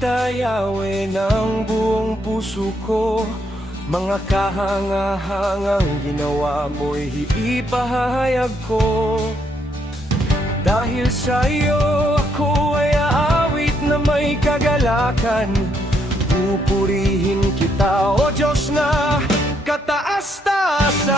kita, Yahweh, ng buong puso ko. Mga kahangahangang ginawa mo'y ipahayag ko. Dahil sa iyo ako ay aawit na may kagalakan. Pupurihin kita, O Diyos na kataas-taasan.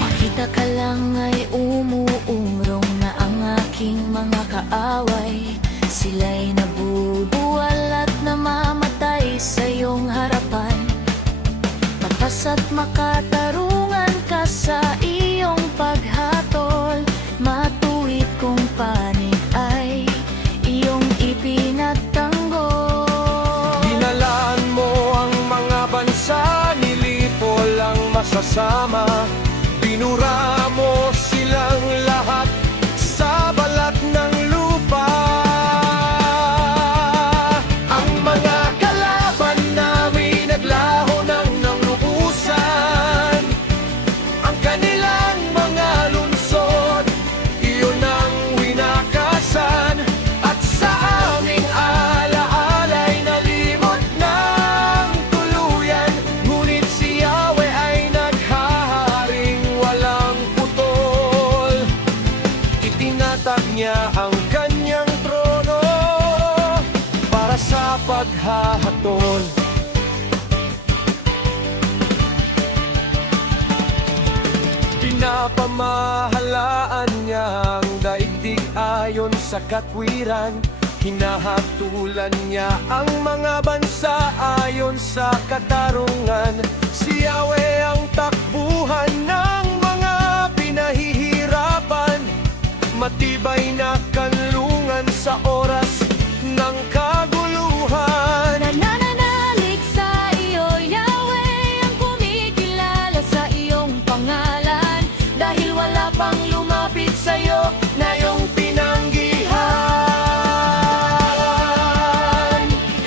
Makita ka lang ay umuurong na ang aking mga kaaway. Sila'y nabubuwal at namamatay sa iyong harapan. Patas at makatarungan ka sa iyong paghatol. Matuwid kong panig ay iyong ipinagtanggol. Dinalaan mo ang mga bansa, nilipol ang masasama. Binura mo silang lahat sa balat ng lupa. Ang mga kalaban namin naglaho ng lubusan. Ang kanilang mga lunsod, iyon ang winakasan. At sa aming alaala'y nalimot ng tuluyan. Ngunit si Yahweh ay naghaharing walang putol. Itinatag niya ang kanyang trono para sa paghahatol. Pinapamahalaan niya ang daigdig ayon sa katwiran. Hinahatulan niya ang mga bansa ayon sa katarungan. Si Yahweh ang takbuhan ng mga pinahihirapan. Matibay na kanlungan sa oras ng kaguluhan. Nananalig sa iyo, Yahweh, ang kumikilala sa iyong pangalan. Dahil wala pang lumapit sa iyo na iyong pinanggihan.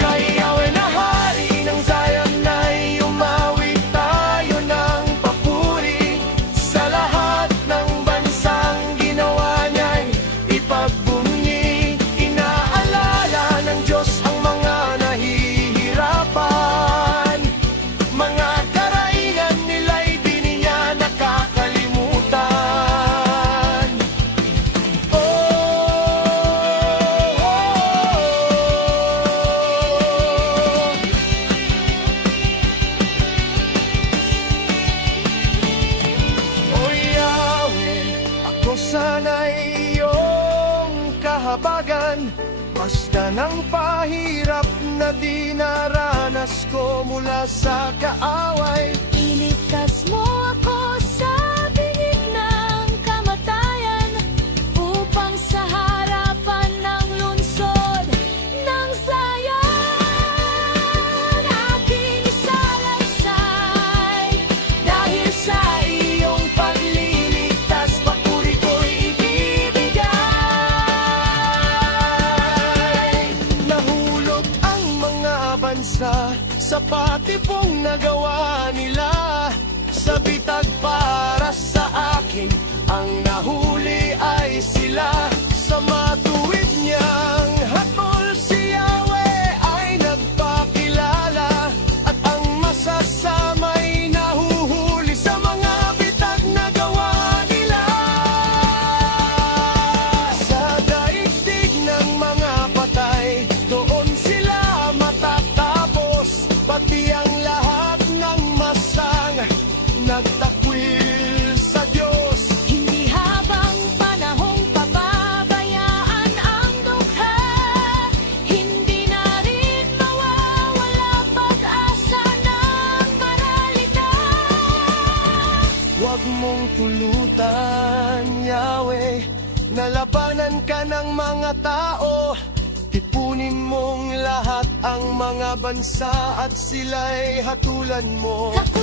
Kay Yahweh na hari ng Zion ay umawit tayo ng papuri. Sa lahat ng bansang ginawa niya'y ipagbunyi. Inaalala ng Diyos ang mga nahihirapan. Mga karaingan nila'y di niya nakakalimutan. O Yahweh, ako sana'y iyong kahabagan. Basta ng pahirap na dinaranas ko mula sa kaaway. Iligtas mo ako sa bingit ng kamatayan, upang sa harapan ng lungsod ng Zion aking isalaysay. Dahil sa iyong pagliligtas, papuri ko'y ibibigay. Nahulog ang mga bansa sa patibong nagawa nila. Sa bitag para sa akin, ang nahuli ay sila. Sa matuwid niyang hatol, si Yahweh ay nagpakilala. At ang masasama'y nahuhuli sa mga bitag na gawa nila. Sa daigdig ng mga patay, doon sila matatapos. Pati ang lahat ng masang nagtakwil sa Diyos. Hindi habang panahong pababayaan ang dukha, hindi na rin mawawala pag-asa ng maralita. Huwag mong tulutan, Yahweh, nalabanan ka ng mga tao. Tipunin mong lahat ang mga bansa at sila'y hatulan mo. Ako